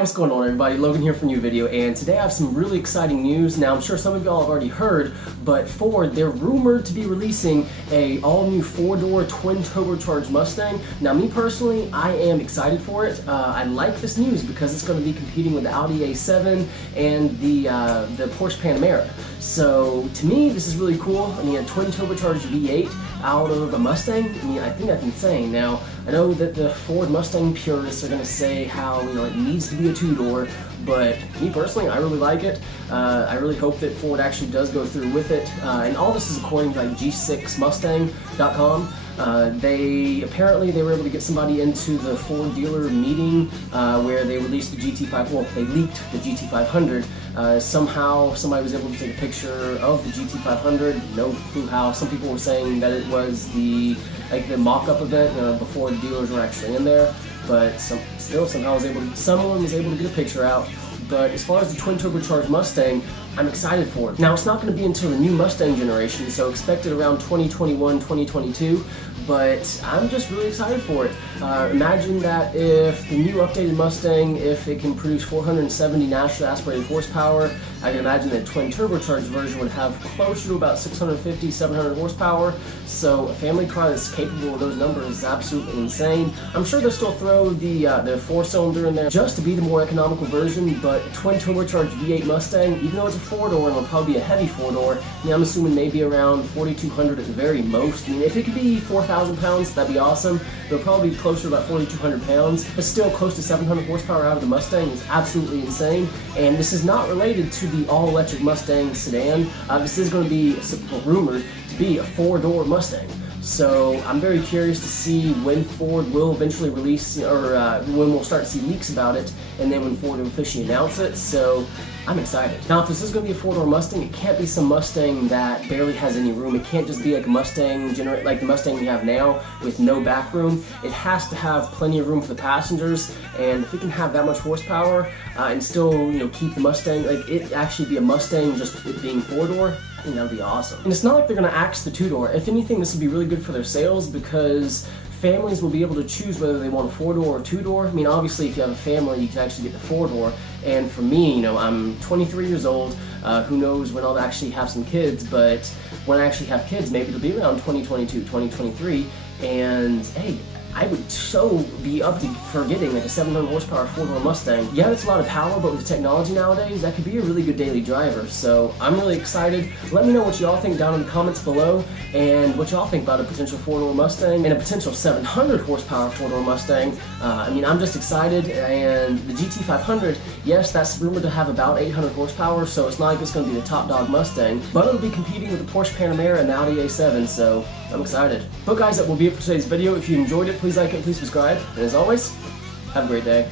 what's going on everybody? Logan here for a new video, and today I have some really exciting news. Now I'm sure some of y'all have already heard, but Ford, they're rumored to be releasing a all-new four-door twin turbocharged Mustang. Now me personally, I am excited for it. I like this news because it's going to be competing with the Audi A7 and the Porsche Panamera. So to me, this is really cool. I mean, a twin turbocharged V8 out of a Mustang, I mean, I think that's insane. Now, I know that the Ford Mustang purists are going to say how, it needs to be a two-door, but me personally, I really like it. I really hope that Ford actually does go through with it. And all this is according to G6Mustang.com. They were able to get somebody into the Ford dealer meeting where they released the GT5, well, they leaked the GT500. Somehow somebody was able to take a picture of the GT500, no clue how. Some people were saying that it was the mock-up event before the dealers were actually in there, but somehow someone was able to get a picture out. But as far as the twin turbocharged Mustang, I'm excited for it. Now, it's not going to be until the new Mustang generation, so expect it around 2021, 2022, but I'm just really excited for it. Imagine that if the new updated Mustang, if it can produce 470 naturally aspirated horsepower, I can imagine the twin turbocharged version would have closer to about 650, 700 horsepower, so a family car that's capable of those numbers is absolutely insane. I'm sure they'll still throw the four-cylinder in there just to be the more economical version, but twin turbocharged V8 Mustang, even though it's a four-door and it'll probably be a heavy four-door, I'm assuming maybe around 4,200 at the very most. I mean, if it could be 4,000 pounds, that'd be awesome. They'll probably be closer to about 4,200 pounds, but still close to 700 horsepower out of the Mustang is absolutely insane. And this is not related to the all-electric Mustang sedan. This is going to be rumored to be a four-door Mustang. So I'm very curious to see when Ford will eventually release, or when we'll start to see leaks about it, and then when Ford will officially announce it. So I'm excited. Now, if this is going to be a four-door Mustang, it can't be some Mustang that barely has any room. It can't just be like a Mustang, like the Mustang we have now with no back room. It has to have plenty of room for the passengers, and if it can have that much horsepower and still, keep the Mustang, like it actually be a Mustang, just it being four-door, I think that would be awesome. And it's not like they're going to axe the two-door. If anything, this would be really good for their sales because families will be able to choose whether they want a four-door or two-door. I mean, obviously, if you have a family, you can actually get the four-door. And for me, I'm 23 years old. Who knows when I'll actually have some kids, but when I actually have kids, maybe it'll be around 2022, 2023. And hey, I would so be up for getting like a 700 horsepower four-door Mustang. Yeah, that's a lot of power, but with the technology nowadays, that could be a really good daily driver. So I'm really excited. Let me know what y'all think down in the comments below, and what y'all think about a potential four-door Mustang and a potential 700 horsepower four-door Mustang. I'm just excited. And the GT500, yes, that's rumored to have about 800 horsepower, so it's not like it's going to be the top dog Mustang, but it'll be competing with the Porsche Panamera and the Audi A7, so I'm excited. But guys, that will be it for today's video. If you enjoyed it, please like it, please subscribe, and as always, have a great day.